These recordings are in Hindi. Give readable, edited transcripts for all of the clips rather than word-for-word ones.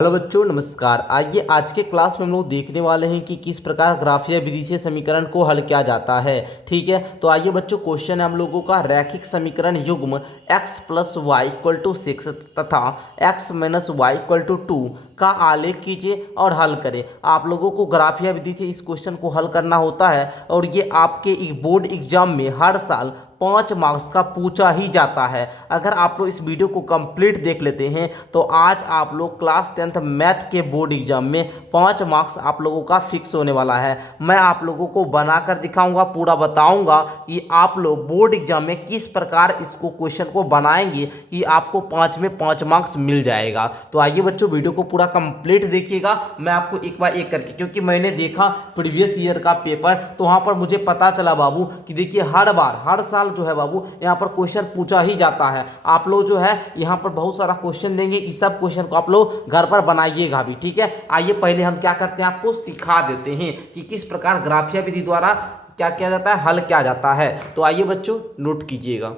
हेलो बच्चों, नमस्कार। आइए आज के क्लास में हम लोग देखने वाले हैं कि किस प्रकार ग्राफीय विधि से समीकरण को हल किया जाता है। ठीक है, तो आइए बच्चों, क्वेश्चन है हम लोगों का रैखिक समीकरण युग्म x plus y equal to 6 तथा x minus y equal to 2 का आलेख कीजिए और हल करें। आप लोगों को ग्राफीय विधि से इस क्वेश्चन को हल करना होता है और ये आपके बोर्ड एग्जाम में हर साल 5 मार्क्स का पूछा ही जाता है। अगर आप लोग इस वीडियो को कंप्लीट देख लेते हैं तो आज आप लोग क्लास 10th मैथ के बोर्ड एग्जाम में 5 मार्क्स आप लोगों का फिक्स होने वाला है। मैं आप लोगों को बनाकर दिखाऊंगा, पूरा बताऊंगा कि आप लोग बोर्ड एग्जाम में किस प्रकार इसको क्वेश्चन को बनाएंगे कि आपको 5 में 5 मार्क्स मिल जाएगा। तो आइए बच्चों, वीडियो को पूरा कंप्लीट देखिएगा। मैं आपको एक बार एक करके, क्योंकि मैंने देखा प्रीवियस ईयर का पेपर, तो वहां पर मुझे पता चला बाबू कि देखिए हर साल जो है बाबू यहाँ पर क्वेश्चन पूछा ही जाता है। आप लोग जो है यहाँ पर बहुत सारा क्वेश्चन देंगे, इस सब क्वेश्चन को आप लोग घर पर बनाइएगा भी। ठीक है, आइए पहले हम क्या करते हैं, आपको सिखा देते हैं कि किस प्रकार ग्राफीय विधि द्वारा क्या किया जाता है, हल किया जाता है। तो आइए बच्चों, नोट कीजिएगा।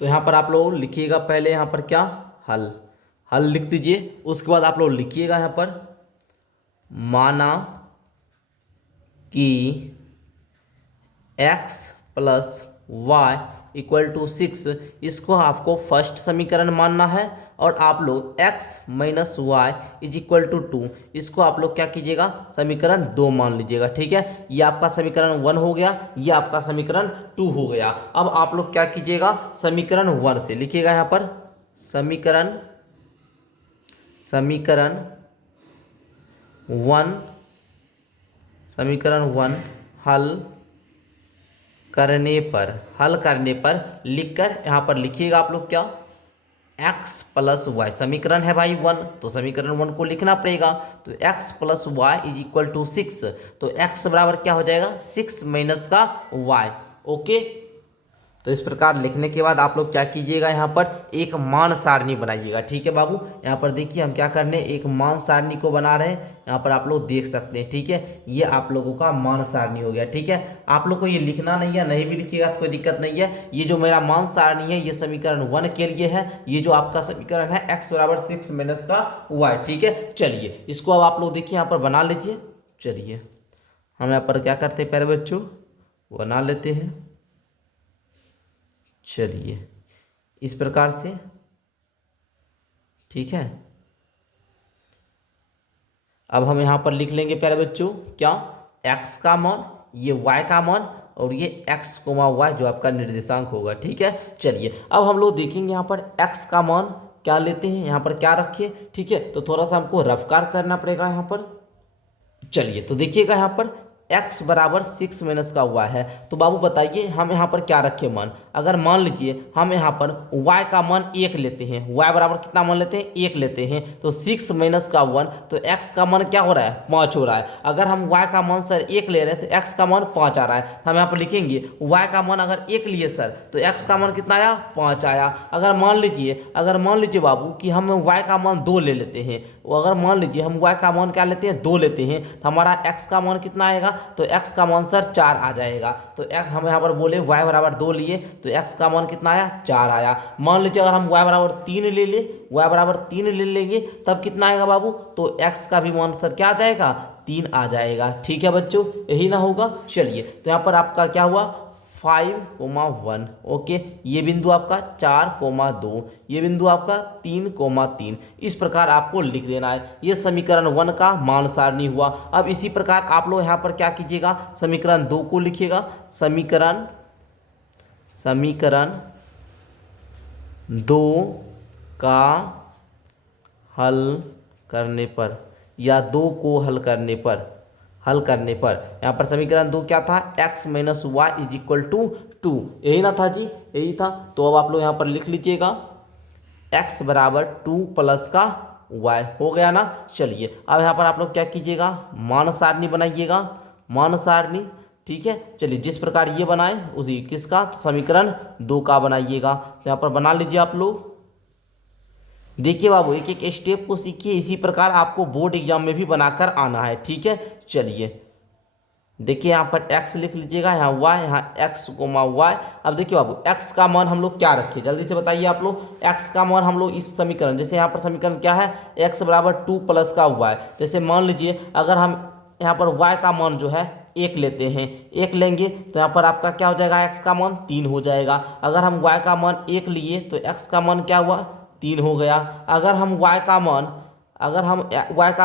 तो यहाँ पर आप लोग लिखिएगा पहले, यहाँ पर क्या हल हल लिख दीजिए। उसके बाद आप लोग लिखिएगा यहाँ पर माना कि x plus y equal to 6, इसको आपको फर्स्ट समीकरण मानना है। और आप लोग x minus y is equal to 2, इसको आप लोग क्या कीजिएगा, समीकरण 2 मान लीजिएगा। ठीक है, ये आपका समीकरण 1 हो गया, ये आपका समीकरण 2 हो गया। अब आप लोग क्या कीजिएगा, समीकरण 1 से लिखिएगा यहाँ पर समीकरण 1 हल करने पर लिखकर यहाँ पर लिखिएगा आप लोग क्या, x प्लस वाई, समीकरण है भाई 1, तो समीकरण 1 को लिखना पड़ेगा। तो x plus y is equal to 6, तो x बराबर क्या हो जाएगा, 6 माइनस का y। ओके, तो इस प्रकार लिखने के बाद आप लोग क्या कीजिएगा, यहाँ पर एक मान सारणी बनाइएगा। ठीक है बाबू, यहाँ पर देखिए हम क्या करने, एक मान सारणी को बना रहे हैं। यहाँ पर आप लोग देख सकते हैं। ठीक है, ये आप लोगों का मान सारणी हो गया। ठीक है, आप लोग को ये लिखना नहीं है, नहीं भी लिखिएगा तो कोई दिक्कत नहीं है। ये जो मेरा मान सारणी है, ये समीकरण 1 के लिए है। ये जो आपका समीकरण है x बराबर 6 माइनस का y। ठीक है, चलिए इसको अब आप लोग देखिए यहाँ पर बना लीजिए। चलिए हम यहाँ पर क्या करते हैं, पहले बच्चों बना लेते हैं। चलिए इस प्रकार से, ठीक है। अब हम यहाँ पर लिख लेंगे प्यारे बच्चों क्या, x का मान, ये y का मान, और ये x कोमा y जो आपका निर्देशांक होगा। ठीक है, चलिए अब हम लोग देखेंगे यहाँ पर x का मान क्या लेते हैं, यहाँ पर क्या रखिए। ठीक है, तो थोड़ा सा हमको रफकार करना पड़ेगा यहाँ पर। चलिए तो देखिएगा यहाँ पर x बराबर 6 माइनस का y है। तो बाबू बताइए हम यहाँ पर क्या रखें मान। अगर मान लीजिए हम यहाँ पर y का मान 1 लेते हैं, y बराबर कितना मान लेते हैं, 1 लेते हैं, तो 6 माइनस का 1, तो x का मान क्या हो रहा है, 5 हो रहा है। अगर हम y का मान सर 1 ले रहे हैं तो x का मान 5 आ रहा है। हम यहाँ पर लिखेंगे y का मान अगर 1 लिए सर तो x का मान कितना आया, 5 आया। अगर मान लीजिए बाबू कि हम y का मान 2 ले लेते हैं, अगर मान लीजिए हम y का मान क्या लेते हैं, 2 लेते हैं, तो हमारा x का मान कितना आएगा, तो x का मान सर 4 आ जाएगा। तो x हम यहाँ पर बोले y बराबर 2 लिए तो x का मान कितना आया, 4 आया। मान लीजिए अगर हम y बराबर 3 ले ले, y बराबर 3 ले लेंगे तब कितना आएगा बाबू, तो x का भी मान सर क्या आ जाएगा, 3 आ जाएगा। ठीक है बच्चों, यही ना होगा। चलिए तो यहाँ पर आपका क्या हुआ, 5,1। ओके, ये बिंदु आपका 4,2, ये बिंदु आपका 3,3। इस प्रकार आपको लिख देना है। ये समीकरण 1 का मान सारणी हुआ। अब इसी प्रकार आप लोग यहाँ पर क्या कीजिएगा, समीकरण 2 को लिखिएगा। समीकरण 2 का हल करने पर, या 2 को हल करने पर यहाँ पर समीकरण 2 क्या था, x minus y is equal to 2, यही ना था जी, यही था। तो अब आप लोग यहाँ पर लिख लीजिएगा x बराबर 2 प्लस का y, हो गया ना। चलिए अब यहाँ पर आप लोग क्या कीजिएगा, मान सारणी बनाइएगा, मान सारणी। ठीक है, चलिए जिस प्रकार ये बनाए उसी किसका, तो समीकरण 2 का बनाइएगा। तो यहाँ पर बना लीजिए आप लोग। देखिए बाबू एक एक स्टेप को सीखिए, इसी प्रकार आपको बोर्ड एग्जाम में भी बनाकर आना है। ठीक है, चलिए देखिए यहाँ पर x लिख लीजिएगा, यहाँ y, यहाँ x कोमा y। अब देखिए बाबू x का मान हम लोग क्या रखें, जल्दी से बताइए आप लोग। x का मान हम लोग इस समीकरण, जैसे यहाँ पर समीकरण क्या है, x बराबर 2 प्लस का y। जैसे मान लीजिए अगर हम यहाँ पर y का मान जो है 1 लेते हैं, 1 लेंगे तो यहाँ पर आपका क्या हो जाएगा, x का मान 3 हो जाएगा। अगर हम y का मान 1 लिए तो x का मान क्या हुआ, 3 हो गया। अगर हम y का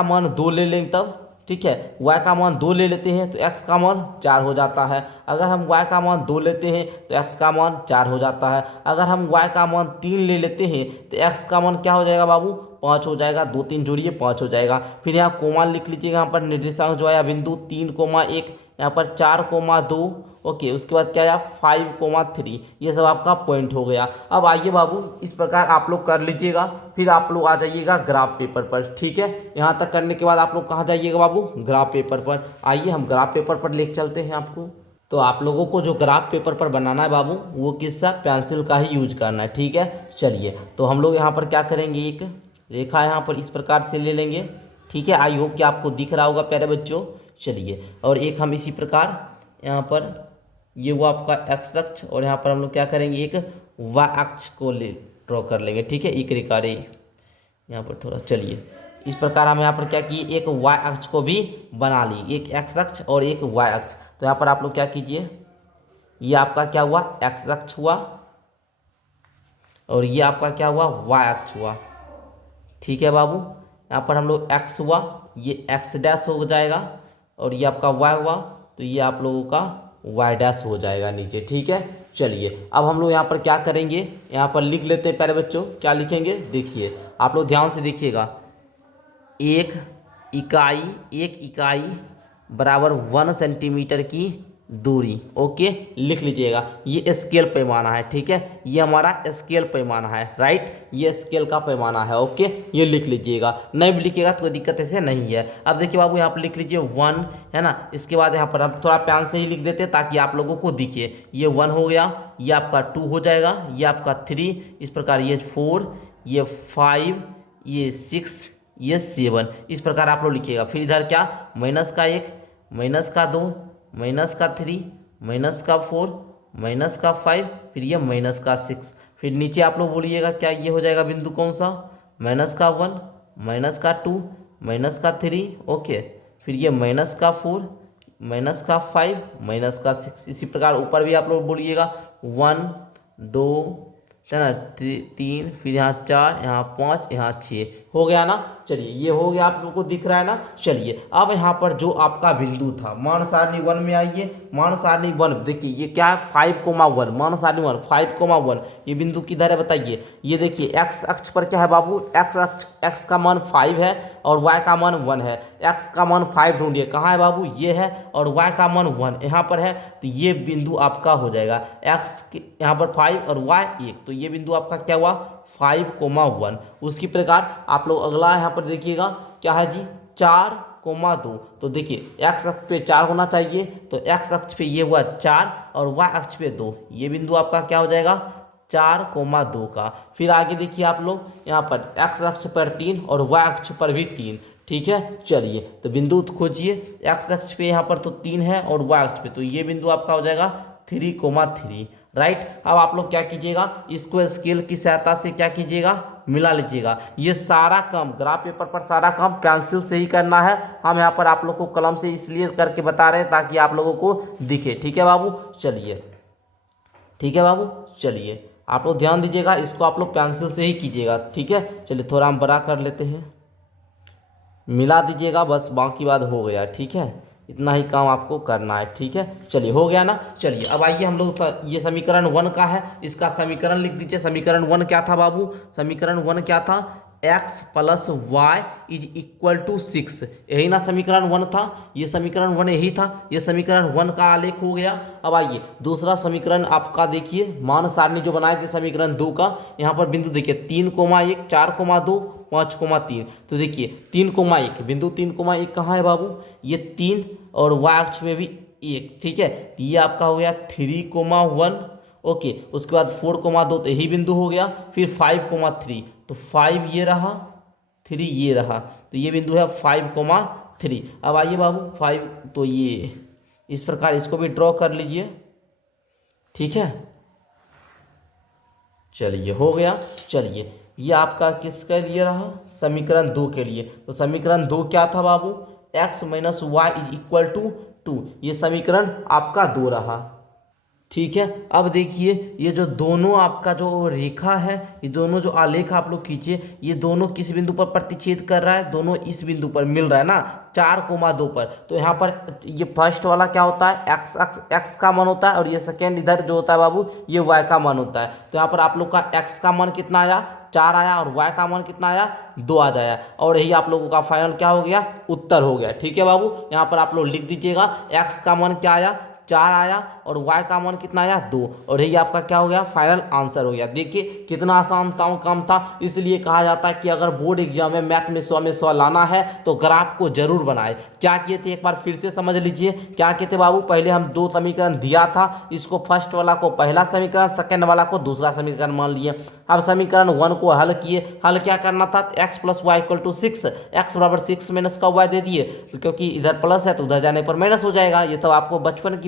मान 2 ले लेंगे तब, ठीक है, y का मान 2 ले लेते हैं तो x का मान 4 हो जाता है। अगर हम y का मान 2 लेते हैं तो x का मान 4 हो जाता है। अगर हम y का मान 3 ले लेते हैं तो x का मान क्या हो जाएगा बाबू, 5 हो जाएगा। 2 3 जोड़िए 5 हो जाएगा। फिर यहाँ कोमा लिख लीजिएगा, यहाँ पर निर्देशांक जो है बिंदु 3,1, यहाँ पर 4,2, ओके। उसके बाद क्या आया 5,3, ये सब आपका पॉइंट हो गया। अब आइए बाबू इस प्रकार आप लोग कर लीजिएगा, फिर आप लोग आ जाइएगा ग्राफ पेपर पर, ठीक है। यहाँ तक करने के बाद आप लोग कहाँ जाइएगा बाबू, ग्राफ पेपर पर। आइए हम ग्राफ पेपर पर लेके चलते हैं आपको। तो आप लोगों को जो ग्राफ पेपर पर बनाना है बाबू, वो किसका, पेंसिल का ही यूज करना है, ठीक है। चलिए तो हम लोग यहाँ पर क्या करेंगे, एक रेखा यहाँ पर इस प्रकार से ले लेंगे, ठीक है। आई होप कि आपको दिख रहा होगा प्यारे बच्चों। चलिए और एक हम इसी प्रकार यहाँ पर, ये वो आपका एक्स अक्ष, और यहाँ पर हम लोग क्या करेंगे, एक वाई अक्ष को ले ड्रॉ कर लेंगे, ठीक है। एक रेखा रे यहाँ पर थोड़ा, चलिए इस प्रकार हम यहाँ पर क्या किए, एक वाई अक्ष को भी बना ली, एक एक्स अक्ष और एक वाई अक्ष। तो यहाँ पर आप लोग क्या कीजिए, ये आपका क्या हुआ, एक्स अक्ष हुआ, और ये आपका क्या हुआ, वाई अक्ष हुआ, ठीक है बाबू। यहाँ पर हम लोग एक्स हुआ, ये एक्स डैश हो जाएगा, और ये आपका वाई हुआ, तो ये आप लोगों का वाई डैश हो जाएगा नीचे, ठीक है। चलिए अब हम लोग यहाँ पर क्या करेंगे, यहाँ पर लिख लेते हैं प्यारे बच्चों। क्या लिखेंगे, देखिए आप लोग ध्यान से देखिएगा। एक इकाई बराबर 1 सेंटीमीटर की दूरी, ओके, लिख लीजिएगा। ये स्केल पैमाना है, ठीक है, ये हमारा स्केल पैमाना है, राइट, ये स्केल का पैमाना है, ओके, ये लिख लीजिएगा। नहीं भी लिखिएगा तो कोई दिक्कत ऐसे नहीं है। अब देखिए बाबू यहाँ पर लिख लीजिए 1, है ना। इसके बाद यहाँ पर हम थोड़ा प्यान से ही लिख देते हैं ताकि आप लोगों को दिखे। ये 1 हो गया, ये आपका 2 हो जाएगा, ये आपका 3, इस प्रकार ये 4, ये 5, ये 6, ये 7, इस प्रकार आप लोग लिखिएगा। फिर इधर क्या, -1, -2, -3, -4, -5, फिर ये -6। फिर नीचे आप लोग बोलिएगा क्या, ये हो जाएगा बिंदु कौन सा, -1, -2, -3, ओके। फिर ये -4, -5, -6। इसी प्रकार ऊपर भी आप लोग बोलिएगा 1 2, है ना, 3, फिर यहाँ 4, यहाँ 5, यहाँ 6, हो गया ना। चलिए ये हो गया, आप लोगों को दिख रहा है ना। चलिए अब यहाँ पर जो आपका बिंदु था, मान सारणी 1 में आइए। मान सारणी 1 देखिए, ये क्या है 5,1, मान सारणी 1 5,1, ये बिंदु किधर है बताइए। ये देखिए एक्स अक्ष पर क्या है बाबू, एक्स का मान 5 है और वाई का मान 1 है। एक्स का मान 5 ढूंढिए, कहाँ है बाबू, ये है, और वाई का मान 1 यहाँ पर है, तो ये बिंदु आपका हो जाएगा एक्स यहाँ पर 5 और वाई 1, तो ये बिंदु आपका क्या हुआ 5,1। उसी प्रकार आप लोग अगला यहाँ पर देखिएगा क्या है जी, 4,2। तो देखिए एक्स अक्ष पे 4 होना चाहिए, तो एक्स अक्ष पे ये हुआ 4 और वाई अक्ष पे 2, ये बिंदु आपका क्या हो जाएगा 4,2 का। फिर आगे देखिए आप लोग यहाँ पर एक्स अक्ष पर 3 और वाई अक्ष पर भी 3, ठीक है। चलिए तो बिंदु खोजिए, एक्स अक्ष पे यहाँ पर तो 3 है और वाई अक्ष पे, तो ये बिंदु आपका हो जाएगा 3,3, राइट। अब आप लोग क्या कीजिएगा, इसको स्केल की सहायता से क्या कीजिएगा, मिला लीजिएगा। ये सारा काम ग्राफ पेपर पर सारा काम पेंसिल से ही करना है। हम यहाँ पर आप लोग को कलम से इसलिए करके बता रहे हैं ताकि आप लोगों को दिखे, ठीक है बाबू। चलिए ठीक है बाबू, चलिए आप लोग ध्यान दीजिएगा, इसको आप लोग पेंसिल से ही कीजिएगा, ठीक है। चलिए थोड़ा हम बड़ा कर लेते हैं, मिला दीजिएगा, बस बाकी बात हो गया, ठीक है। इतना ही काम आपको करना है, ठीक है। चलिए हो गया ना। चलिए अब आइए हम लोग, ये समीकरण 1 का है, इसका समीकरण लिख दीजिए। समीकरण 1 क्या था बाबू, समीकरण 1 क्या था, x + y = 6, यही ना समीकरण 1 था। ये समीकरण 1 यही था, ये समीकरण 1 का आलेख हो गया। अब आइए दूसरा समीकरण आपका देखिए, मान सारणी जो बनाए थे समीकरण 2 का, यहाँ पर बिंदु देखिए 3,1, 4,2, 5,3। तो देखिए 3,1 बिंदु 3,1 कहाँ है बाबू, ये 3 और y अक्ष में भी 1, ठीक है। ये आपका हो गया 3,1, ओके। उसके बाद 4,2 तो यही बिंदु हो गया। फिर 5,3, तो 5 ये रहा, 3 ये रहा, तो ये बिंदु है 5,3। अब आइए बाबू 5, तो ये इस प्रकार इसको भी ड्रॉ कर लीजिए, ठीक है। चलिए हो गया। चलिए ये आपका किसके लिए रहा, समीकरण 2 के लिए। तो समीकरण 2 क्या था बाबू, x minus y is equal to 2, ये समीकरण आपका 2 रहा, ठीक है। अब देखिए ये जो दोनों आपका जो रेखा है, ये दोनों जो आलेख आप लोग खींचे, ये दोनों किस बिंदु पर प्रतिच्छेद कर रहा है, दोनों इस बिंदु पर मिल रहा है ना, 4,2 पर। तो यहाँ पर ये फर्स्ट वाला क्या होता है, एक्स का मान होता है, और ये सेकेंड इधर जो होता है बाबू, ये वाई का मान होता है। तो यहाँ पर आप लोग का एक्स का मान कितना आया, 4 आया, और वाई का मान कितना आया, 2 आ जाया, और यही आप लोगों का फाइनल क्या हो गया, उत्तर हो गया, ठीक है बाबू। यहाँ पर आप लोग लिख दीजिएगा, एक्स का मान क्या आया, 4 आया, और y का मान कितना आया, 2, और यही आपका क्या हो गया, फाइनल आंसर हो गया। देखिए कितना आसान था, काम था। इसलिए कहा जाता है कि अगर बोर्ड एग्जाम में मैथ में 100 लाना है तो ग्राफ को जरूर बनाए। क्या किए थे एक बार फिर से समझ लीजिए, क्या किए थे बाबू, पहले हम 2 समीकरण दिया था, इसको फर्स्ट वाला को पहला समीकरण, सेकेंड वाला को दूसरा समीकरण मान लिए। अब समीकरण 1 को हल किए, हल क्या करना था, x plus y equal to 6, x बराबर 6 माइनस का y दे दिए, क्योंकि इधर प्लस है तो उधर जाने पर माइनस हो जाएगा। ये तो आपको बचपन की